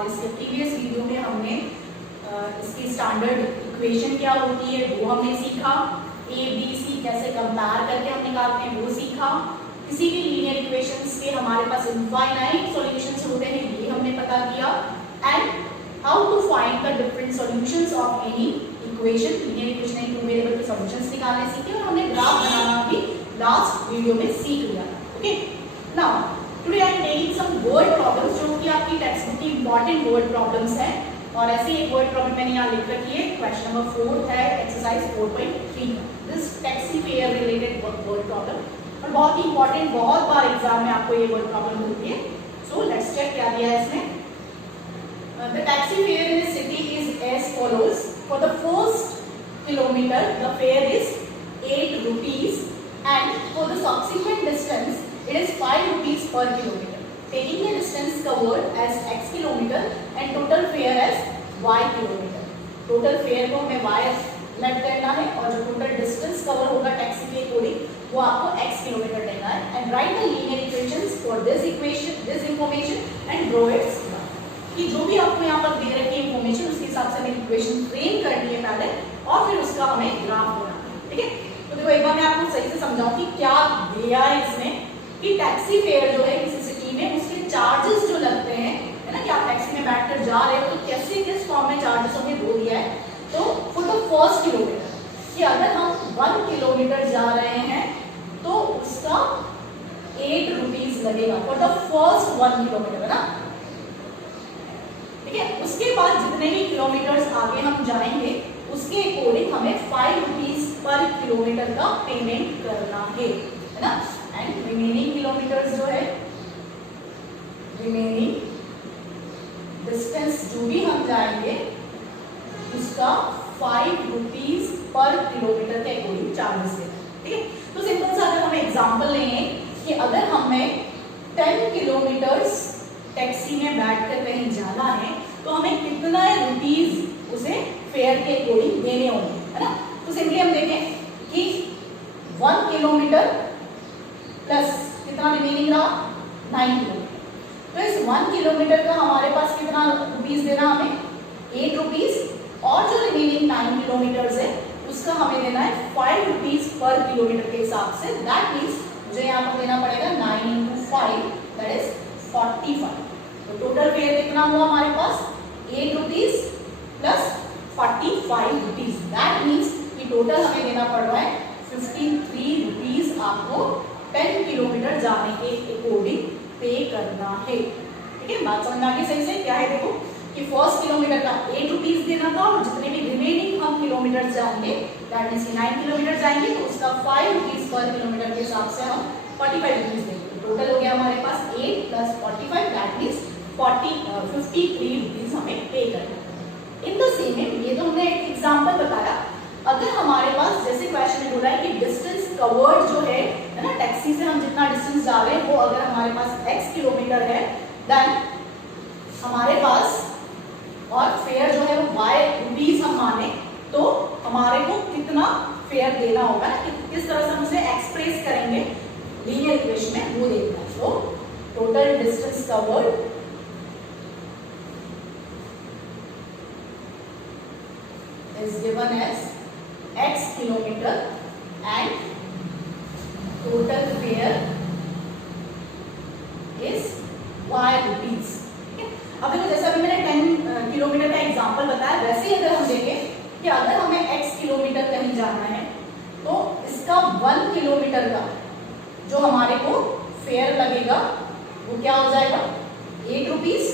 और इसके previous video में हमने इसकी स्टैंडर्ड इक्वेशन क्या होती है वो हमने सीखा, ए बी सी कैसे कंपेयर करके हम निकालते हैं वो सीखा, किसी भी लीनियर इक्वेशंस के हमारे पास इनफाइनाइट सॉल्यूशंस होते हैं ये हमने पता किया, and how to find the different solutions of any equation, linear equation के टू वेरिएबल के सॉल्यूशंस निकालने सीखे और हमने ग्राफ बनाना भी लास्ट वीडियो में सीख लिया। Okay, now today I am taking some word problems जो कि आपकी टेक्स्ट बुक की इंपॉर्टेंट वर्ड प्रॉब्लम्स हैं, और ऐसे एक वर्ड प्रॉब्लम मैंने यहाँ लिख रखी है, क्वेश्चन नंबर 4 है exercise 4.3, this taxi fare related word problem, और बहुत ही इंपॉर्टेंट, बहुत बार एग्जाम में आपको ये वर्ड प्रॉब्लम मिलती है। सो लेट्स चेक क्या दिया है इसमें। The taxi fare in city is as follows, for the first kilometre the fare is 8 rupees and for the subsequent distance it is 5 rupees per kilometer. Taking the distance covered as x kilometer and total fare as y kilometer. Total fare को हमें y late करना है और जो total distance cover होगा taxi के according वो आपको x किलोमीटर देना है, and right the linear equations for this equation, this information and draw it's graph. कि जो भी आपको यहाँ पर दे रखी है इंफॉर्मेशन उसके हिसाब से हमें इक्वेशन फ्रेम करनी है पहले और फिर उसका हमें ग्राफ बनाना है। ठीक है, तो देखो एक बार मैं आपको सही से समझाऊं कि क्या दिया है इसमें, कि टैक्सी फेयर जो है किसी सिटी में उसके चार्जेस जो लगते हैं, है ना, कि आप टैक्सी में बैठकर जा रहे हो तो कैसे किस फॉर्म में चार्जेस होंगे वो दिया है। तो फॉर द फर्स्ट किलोमीटर, कि अगर हम 1 किलोमीटर जा रहे हैं तो उसका 8 rupees लगेगा फॉर द फर्स्ट 1 किलोमीटर, है ना। ठीक है, उसके बाद जितने भी किलोमीटर्स आगे हम जाएंगे उसके अकॉर्डिंग हमें 5 rupees पर किलोमीटर का पेमेंट करना है ना, एंड रिमेनिंग किलोमीटर्स जो है, रिमेनिंग डिस्टेंस जो भी हम जाएंगे उसका 5 rupees पर किलोमीटर के अकॉर्डिंग चार्जेस देना है। ठीक है, तो सिंपल सा अगर हम एग्जांपल लें कि अगर हमें 10 किलोमीटर्स टैक्सी में बैठकर कहीं जाना है तो हमें कितना रुपीस उसे फेयर के अकॉर्डिंग देने होंगे, है ना। तो सिंपली हम देखें कि 1 किलोमीटर प्लस कितना रिमेनिंग रहा 9 किलोमीटर, तो इस 1 किलोमीटर का हमारे पास कितना रुपीस देना हमें 8 rupees, और जो रिमेनिंग 9 किलोमीटर्स है उसका हमें देना है 5 rupees पर किलोमीटर के हिसाब से। दैट मीन्स मुझे यहाँ पर देना पड़ेगा 9 into 5 दैट इज 45। तो टोटल फेयर कितना हुआ हमारे पास 8 rupees plus 45 rupees, that means कि टोटल हमें देना पड़ रहा है 53 rupees आपको 10 किलोमीटर जाने के अकॉर्डिंग पे करना है। ठीक है, बात समझ में आ गई सही से। क्या है देखो कि फर्स्ट किलोमीटर का 8 rupees देना था और जितने भी रिमेनिंग हम किलोमीटर जाएंगे दैट मीन्स 9 किलोमीटर जाएंगे तो उसका 5 rupees पर किलोमीटर के हिसाब से हम 45 rupees देंगे। टोटल हो गया हमारे पास 8 प्लस 45 दैट मीन्स 53 rupees हमें पे करना है। इन द सेम वे, ये तो हमने एक एग्जांपल बताया, अगर हमारे पास जैसे क्वेश्चन में बोला है कि डिस्टेंस कवर्ड जो है ना, टैक्सी से हम जितना डिस्टेंस जा रहे हैं वो अगर हमारे पास x किलोमीटर है देन हमारे पास, और फेयर जो है वो y rupees हम माने तो हमारे को कितना फेयर देना होगा ना, किस तरह से हम उसे एक्सप्रेस करेंगे लीनियर इक्वेशन में वो देखना है। तो total distance covered is given as x kilometer and total fare is y rupees। अब देखो जैसे अभी मैंने 10 किलोमीटर का एग्जांपल बताया, वैसे ही अगर हम देखें कि अगर हमें x किलोमीटर कहीं जाना है तो इसका 1 किलोमीटर का जो हमारे को फेयर लगेगा वो क्या हो जाएगा 8 rupees,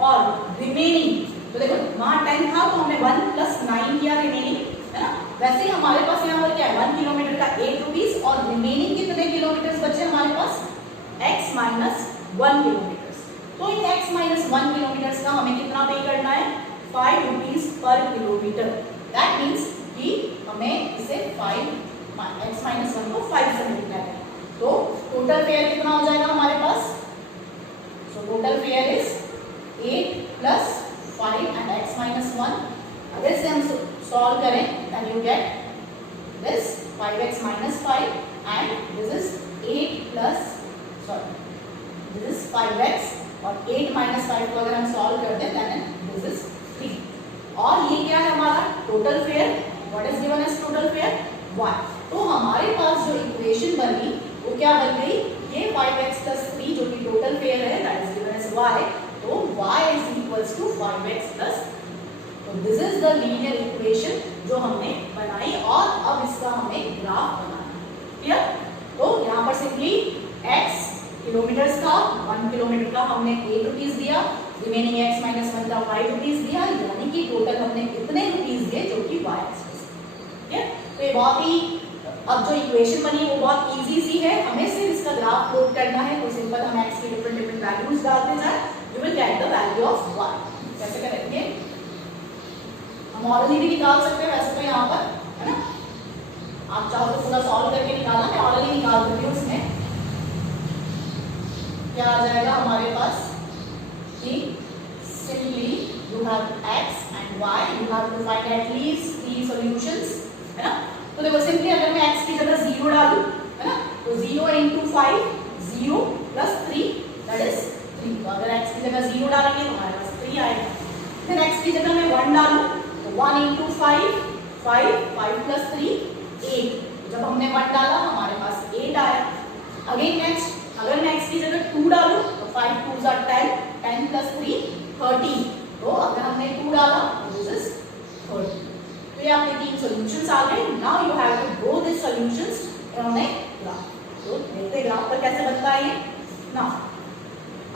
और रिमेनिंग तो देखो वहां 10 था तो हमने 1 प्लस 9 किया रिमेनिंग, है ना। वैसे ही हमारे पास यहाँ पर क्या है 1 किलोमीटर का 8 rupees और रिमेनिंग कितने किलोमीटर बचे हमारे पास x माइनस 1 किलोमीटर। तो इन x माइनस 1 किलोमीटर का हमें कितना पे करना है 5 rupees पर किलोमीटर। दैट मीन्स कि हमें इसे 5 x माइनस 1 को 5 से मल्टीप्लाई करना है, तो टोटल फेयर कितना हो जाएगा हमारे पास। So total fare is 8 plus 5 and x minus 1। अगर इसे हम सॉल्व करें then you get this 5x minus 5 and this is 8 plus, sorry, this is 5x और 8 माइनस 5 को अगर हम सॉल्व कर दें देन दिस इज 3। और ये क्या है हमारा total fare, what is given as total fare y। तो हमारे पास जो इक्वेशन बनी वो क्या बन गई, ये 5x plus 3 जो कि टोटल फेयर है that is given as y, तो y is equals to 5x plus, तो this is the linear equation जो हमने बनाई और अब इसका हमें ग्राफ बनाना है। क्लियर? तो यहाँ पर सिंपली x किलोमीटर्स का 1 किलोमीटर का हमने 8 रुपीज दिया, रिमेनिंग x माइनस 1 का 5 रुपीज दिया, यानी कि टोटल हमने कितने रुपीज दिए जो कि y एक्सिस। ठीक है, तो ये बहुत ही अब जो इक्वेशन बनी वो बहुत इजी सी है, हमें सिर्फ इसका ग्राफ प्लॉट करना है। तो सिंपल हम x की डिफरेंट वैल्यूज डालते जाए, you will get the value of y। कैसे करेंगे, हम ऑर्डरली भी निकाल सकते हैं वैसे तो यहाँ पर, है ना, आप चाहो तो पूरा सॉल्व करके निकालना, मैं ऑर्डरली निकाल दूंगी। उसमें क्या आ जाएगा हमारे पास कि simply you have x and y, you have to find at least 3 solutions, है ना। तो देखो सिंपली अगर मैं x की जगह 0 डालूं, है ना, तो 0 into 5 0 plus 3 दैट इज 3। तो अगर x की जगह 0 डालेंगे तो हमारे पास 3 आएगा। फिर x की जगह मैं 1 डालूं तो 1 into 5 5 plus 3 8। जब हमने 1 डाला हमारे पास 8 आया। अगेन नेक्स्ट अगर मैं x की जगह 2 डालूं तो 5 2s are 10 10 plus 3 13। तो अगर हमने 2 डाला तो दिस इज 30। तो ये आपके 3 सॉल्यूशंस आ गए। Now you have to draw this solutions on a graph. तो देखते हैं ग्राफ पर कैसे बनता है ये। नाउ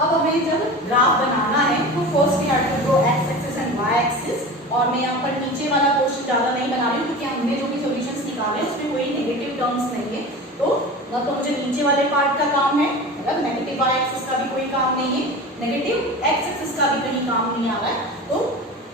अब हमें जब ग्राफ बनाना है तो first we have to draw x axis and y axis. और मैं यहाँ पर नीचे वाला पोर्शन ज़्यादा नहीं बना रही हूँ क्योंकि हमने जो भी सॉल्यूशंस निकाले उसमें कोई नेगेटिव टर्म्स नहीं है, तो ना तो मुझे नीचे वाले पार्ट का काम है, मतलब नेगेटिव y एक्सिस का भी कोई काम नहीं है, नेगेटिव x एक्सिस का भी कहीं काम नहीं आ रहा है। तो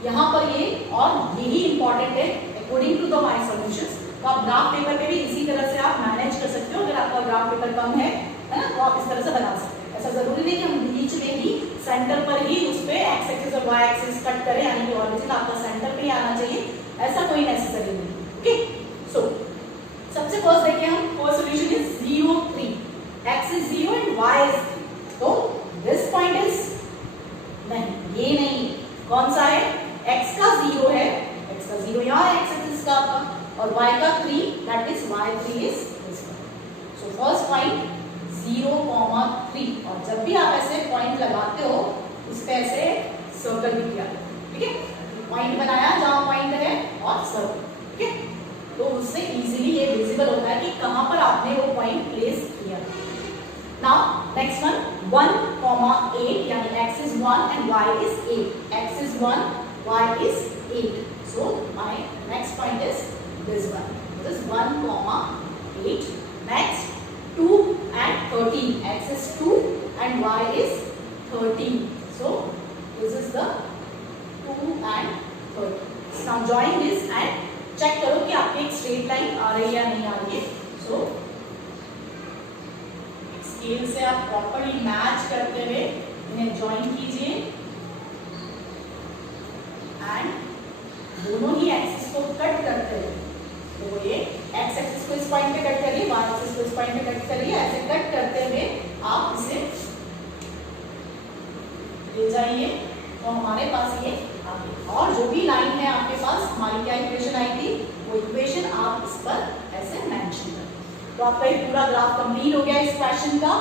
यहाँ पर ये और यही इंपॉर्टेंट है according to the my solutions. तो आप ग्राफ पेपर पे भी इसी तरह से आप मैनेज कर सकते हो। अगर आपका ग्राफ पेपर कम है ना, तो आप इस तरह से बना सकते हो। ऐसा जरूरी नहीं कि हम बीच में ही सेंटर पर ही उस पे x एक्सिस और y एक्सिस कट करें, यानी कि ऑरिजिन आपका सेंटर पे ही आना चाहिए, ऐसा कोई नेसेसरी नहीं। ओके, सो सबसे फर्स्ट देखिए हम, first solution is 0 3, x is 0 and y is 3। तो दिस पॉइंट इज नहीं, ये नहीं, कौन सा है, x का 0 है, x का 0 यहाँ है x एक्सिस का आपका, और y का 3 that is y3 is this one. So first point 0, 3, और जब भी आप ऐसे पॉइंट लगाते हो उस पे ऐसे सर्कल भी किया, ठीक है, पॉइंट बनाया जहां पॉइंट है और सर्कल, ठीक है, तो उससे इजीली ये विजिबल होता है कि कहां पर आपने वो पॉइंट प्लेस किया। नाउ नेक्स्ट वन 1, 8, यानी x is 1 and y is 8, x is 1 y is 8, so my next point is this one, this is 1, 8, next 2 and 13, x is 2 and y is 13, so this is the 2 and 13. Now join this and check करो कि आपकी एक straight line आ रही है या नहीं आ रही है। सो स्केल से आप प्रॉपर्ली मैच करते हुए इन्हें ज्वाइन कीजिए एंड दोनों ही एक्सिस को कट करते हुए, तो ये एक्स एक्सिस को इस पॉइंट पे कट करिए, वाई एक्सिस को इस पॉइंट पे कट करिए, ऐसे कट करते हुए आप इसे ले जाइए तो हमारे पास ये आ गई। और जो भी लाइन है आपके पास, हमारी क्या इक्वेशन आई थी, वो इक्वेशन आप इस पर ऐसे मेंशन करें। तो आपका ये पूरा ग्राफ कंप्लीट हो गया इस क्वेश्चन का।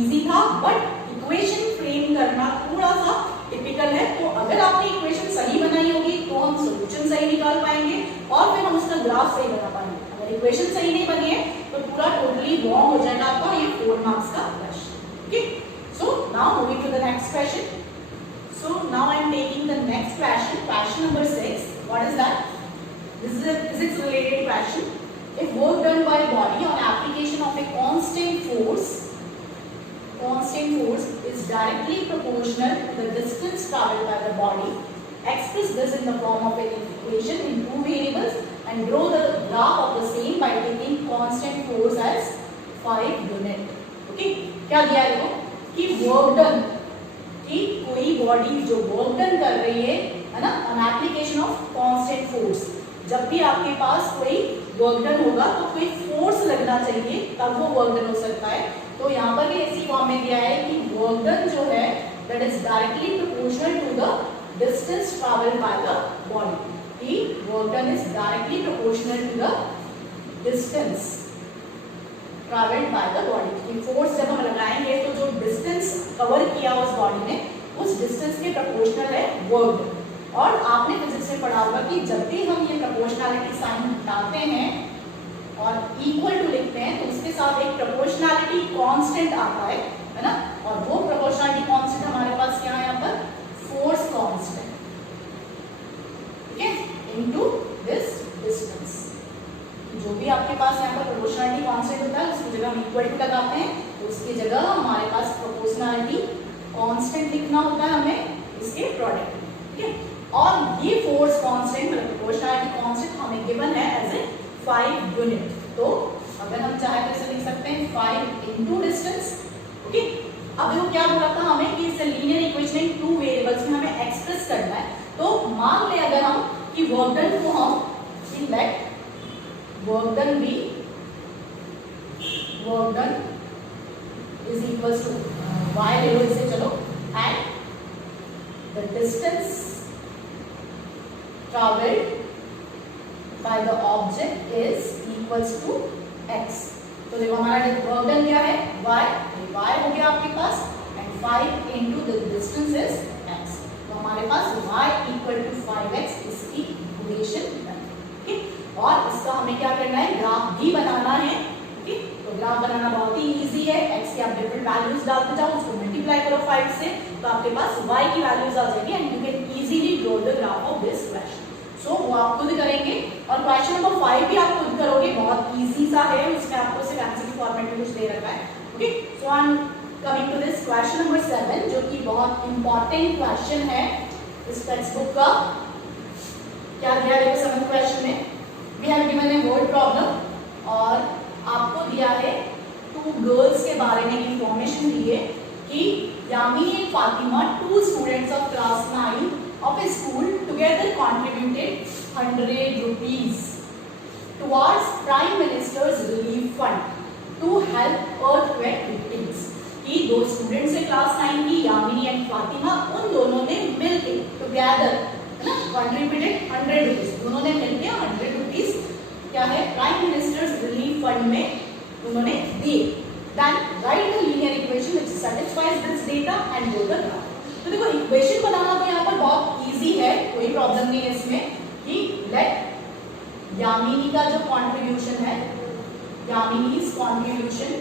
इजी था बट इक्वेशन फ्रेम करना थोड़ा सा टिपिकल है। तो अगर आपने इक्वेशन सही बनाई होगी तो हम सॉल्यूशन सही निकाल पाएंगे और फिर हम उसका ग्राफ सही बना पाएंगे। अगर इक्वेशन सही नहीं बनी है तो पूरा टोटली रॉन्ग हो जाएगा आपका ये 4 मार्क्स का question. Okay, so now moving to the next question. So now I am taking the next question, question number 6. What is that? This is a physics related question. If work done by a body on application of a constant force is directly proportional to the distance traveled by the body. Express this in the form of an equation in 2 variables and draw the graph of the same by taking constant force as 5 unit. Okay? क्या दिया है देखो कि work done, कि कोई body जो work done कर रही है ना, on application of constant force. जब भी आपके पास कोई वर्क डन होगा तो कोई फोर्स लगना चाहिए तब वो वर्क डन हो सकता है। तो यहाँ पर भी इसी फॉर्म में दिया है कि वर्क डन जो है that is directly proportional to the distance traveled by the body. The work done is directly proportional to the distance traveled by the body. ये फोर्स जब हम लगाएंगे तो जो डिस्टेंस कवर किया उस बॉडी ने उस डिस्टेंस के प्रोपोर्शनल है वर्क। और आपने फिजिक्स में पढ़ा होगा कि जब भी हम ये प्रोपोर्शनैलिटी साइन हटाते हैं और इक्वल टू लिखते हैं तो उसके साथ एक प्रोपोर्शनैलिटी कांस्टेंट आता है ना, और वो प्रोपोर्शनैलिटी कांस्टेंट हमारे पास क्या है यहाँ पर, फोर्स कांस्टेंट, ठीक है, इनटू दिस डिस्टेंस। जो भी आपके पास यहाँ पर प्रोपोर्शनैलिटी कांस्टेंट होता है उसकी जगह हम इक्वल टू लगाते हैं, तो उसकी जगह हमारे पास प्रोपोर्शनैलिटी कांस्टेंट लिखना होता है हमें इसके प्रोडक्ट, ठीक है। और ये फोर्स कांस्टेंट मतलब प्रोपोर्शनैलिटी कांस्टेंट हमें गिवन है एज ए 5 यूनिट। तो अगर हम चाहे तो इसे लिख सकते हैं 5 इनटू डिस्टेंस, ओके। अब देखो क्या बोला था हमें कि इस लीनियर इक्वेशन इन 2 वेरिएबल्स में हमें एक्सप्रेस करना है। तो मान ले अगर हम कि वर्क डन को हम इन let work done be work done is equals to y ले लो इसे, चलो, and the distance traveled by the object is equals to x। तो देखो हमारा वर्क डन क्या है y, y हो गया आपके पास, and 5 into the distance is x। तो हमारे पास y equal to 5x इसकी इक्वेशन बन गई, ठीक। और इसका हमें क्या करना है, ग्राफ भी बनाना है, ठीक। तो ग्राफ बनाना बहुत ही इजी है, x के आप डिफरेंट वैल्यूज डालते जाओ, उसको मल्टीप्लाई करो 5 से, तो आपके पास y की वैल्यूज आ जाएगी and you can easily draw the graph of this question. So वो आप खुद करेंगे और क्वेश्चन नंबर 5 भी आप खुद करोगे, बहुत इजी सा है, उसमें आपको सिर्फ एमसीक्यू फॉर्मेट में कुछ दे रखा है, okay. So I am coming to this question number 7 जो कि बहुत इंपॉर्टेंट क्वेश्चन है इस टेक्स्ट बुक का। क्या दिया है 7th क्वेश्चन में, we have given a word problem और आपको दिया है 2 गर्ल्स के बारे में इंफॉर्मेशन दी है कि Yami and Fatima, 2 students of class 9 of a school together contributed 100 rupees towards Prime Minister's Relief Fund to help earthquake victims। कि 2 स्टूडेंट्स है क्लास 9 की, यामिनी एंड फातिमा, उन दोनों ने मिलकर टुगेदर है ना कंट्रीब्यूटेड 100 रुपीज, दोनों ने मिलकर 100 रुपीज क्या है प्राइम मिनिस्टर्स रिलीफ फंड में उन्होंने दिए। Then write the linear equation which satisfies this data and draw the graph. तो देखो इक्वेशन बनाना तो यहाँ पर बहुत इजी है, कोई प्रॉब्लम नहीं है इसमें, कि लेट यामिनी का जो कंट्रीब्यूशन है, Yamini's contribution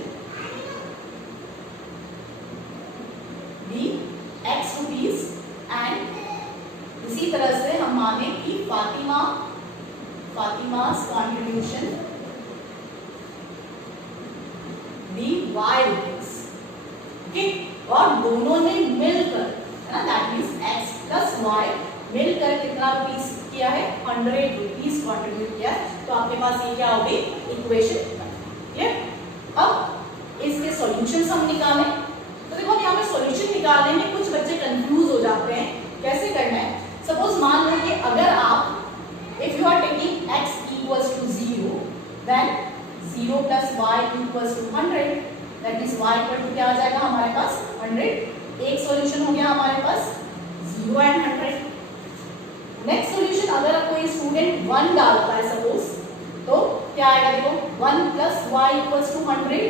be x rupees, and इसी तरह से हम माने कि Fatima's contribution be y rupees, okay. और दोनों ने मिलकर that means x plus y मिलकर कितना रुपीस किया है, 100 रुपीस कंट्रीब्यूट किया है। तो आपके पास ये क्या होगी, इक्वेशन, ठीक। अब इसके सॉल्यूशंस हम निकालें। तो देखो यहाँ पे सॉल्यूशन निकालने में कुछ बच्चे कंफ्यूज हो जाते हैं, कैसे करना है। सपोज मान लो कि अगर आप if you are taking x equals to 0 then 0 plus y equals to 100, that means y equal to क्या आ जाएगा हमारे पास 100। एक सॉल्यूशन हो गया हमारे पास 0 एंड 100। नेक्स्ट सॉल्यूशन अगर कोई स्टूडेंट 1 डालता है सपोज, तो क्या आएगा, देखो 1 plus y equals to 100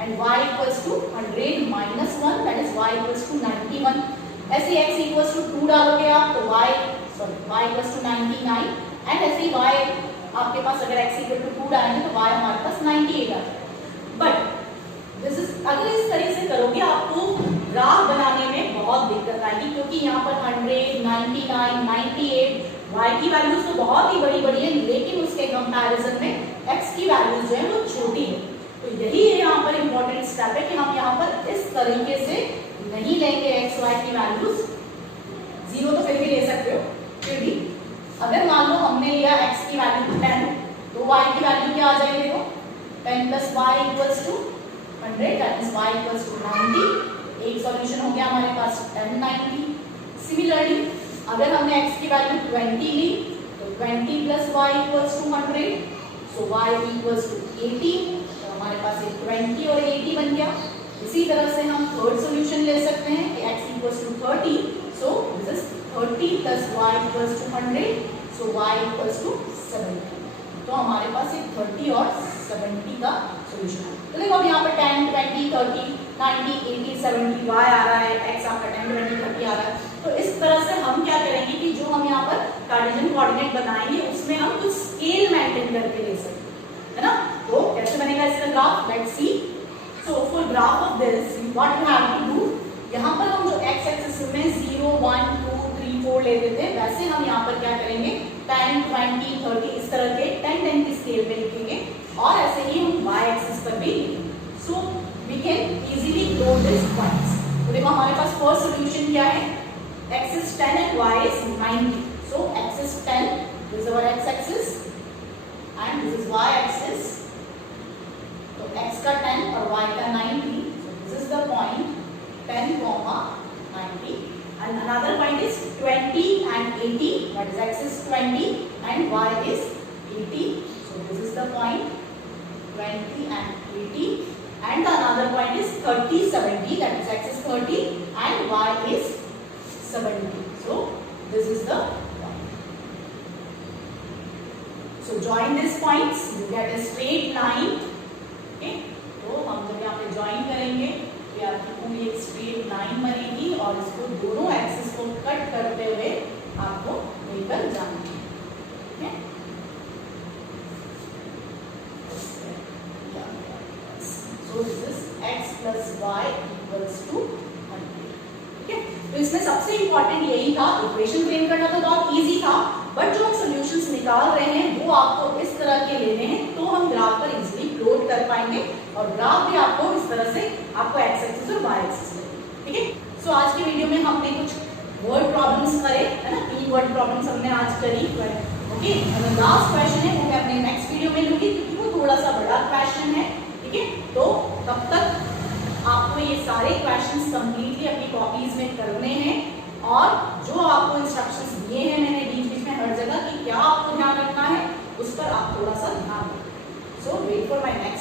and y equals to 100 minus 1 that is y equals to 91। ऐसे x इक्वल्स टू 2 डालोगे आप तो y इक्वल्स टू 99, एंड ऐसे y आपके पास अगर x इक्वल टू 2 डालेंगे तो y हमारे पास 98 आ जाएगा। बट दिस इज अगर इस तरीके से करोगे आपको ग्राफ बनाने में बहुत दिक्कत आएगी, क्योंकि यहाँ पर 100, 99, 98 y की वैल्यूज तो बहुत ही बड़ी बड़ी है, लेकिन उसके कंपैरिजन में x की वैल्यूज जो है वो छोटी है। तो यही यहाँ पर इंपॉर्टेंट स्टेप है कि हम यहाँ पर इस तरीके से नहीं लेंगे x y की वैल्यूज, 0 तो फिर भी ले सकते हो, फिर भी अगर मान लो हमने लिया x की वैल्यू 10 तो y की वैल्यू क्या आ जाएगी, देखो 10 plus y equals to 100 that is y equals to 90। एक सॉल्यूशन हो गया हमारे पास 10 90। सिमिलरली अगर हमने x की वैल्यू 20 ली तो 20 plus y equals to 100, so y equals to 80, तो हमारे पास ये 20 और 80 बन गया। इसी तरह से हम थर्ड सॉल्यूशन ले सकते हैं कि x equals to equals to 100, so y equals to 70। तो हमारे पास एक 30 और 70 का सोल्यूशन है। तो देखो अब यहाँ पर 10, 20, 30, 90, 80, 70 y आ रहा है, x आपका 10, 20, 30 आ रहा है। तो इस तरह से हम क्या करेंगे कि जो हम यहाँ पर कार्टेशियन कोऑर्डिनेट बनाएंगे उसमें हम कुछ स्केल मेंटेन करके ले सकते हैं, है ना। तो कैसे बनेगा इसका graph, let's see. So for graph of this what you have to do, यहाँ पर हम जो x एक्सिस में 0, 1, 2, 3, 4 लेते थे, वैसे हम यहाँ पर क्या करेंगे 10, 20, 30 इस तरह के 10, 10 की स्केल पे लिखेंगे और ऐसे ही हम y एक्सिस पर भी लिखेंगे। So we can easily plot this points. तो देखो हमारे पास फर्स्ट सॉल्यूशन क्या है, x is 10 and y is 90. So x is 10, this is our x axis and this is y axis. तो x का 10 और y का 90. So this is the point 10, 90 and another point is 20 and 80. That is x is 20 and y is 80. So this is the point 20 and 80 and the another point is 30, 70. That is x is 30 and y is 70. So this is the point. So join these points, you get a straight line. Okay? तो हम जब यहाँ पे join करेंगे तो आपकी पूरी एक स्ट्रेट लाइन बनेगी और इसको दोनों एक्सिस को कट करते हुए आपको लेकर जाना है। okay? So this is x plus y equals to 100. ठीक है, तो इसमें सबसे इंपॉर्टेंट यही था, इक्वेशन फ्रेम करना तो बहुत इजी था, बट जो हम सॉल्यूशंस निकाल रहे हैं वो आपको इस तरह के लेने हैं तो हम ग्राफ पर इजीली प्लॉट कर पाएंगे और ग्राफ भी आपको इस तरह से आपको एक्स एक्सिस और वाई एक्सिस लगेगा। ठीक है, सो आज की वीडियो में हमने कुछ वर्ड प्रॉब्लम्स करे, है ना, 3 वर्ड प्रॉब्लम्स हमने आज करी। ओके, और लास्ट क्वेश्चन है वो मैं अपने नेक्स्ट वीडियो में लूंगी क्योंकि वो थोड़ा सा बड़ा क्वेश्चन है। ठीक है, तो तब तक आपको ये सारे क्वेश्चंस कंप्लीटली अपनी कॉपीज में करने हैं और जो आपको इंस्ट्रक्शंस दिए हैं मैंने बीच-बीच में हर जगह कि क्या आपको ध्यान रखना है उस पर आप थोड़ा सा ध्यान रखें। सो वेट फॉर माय नेक्स्ट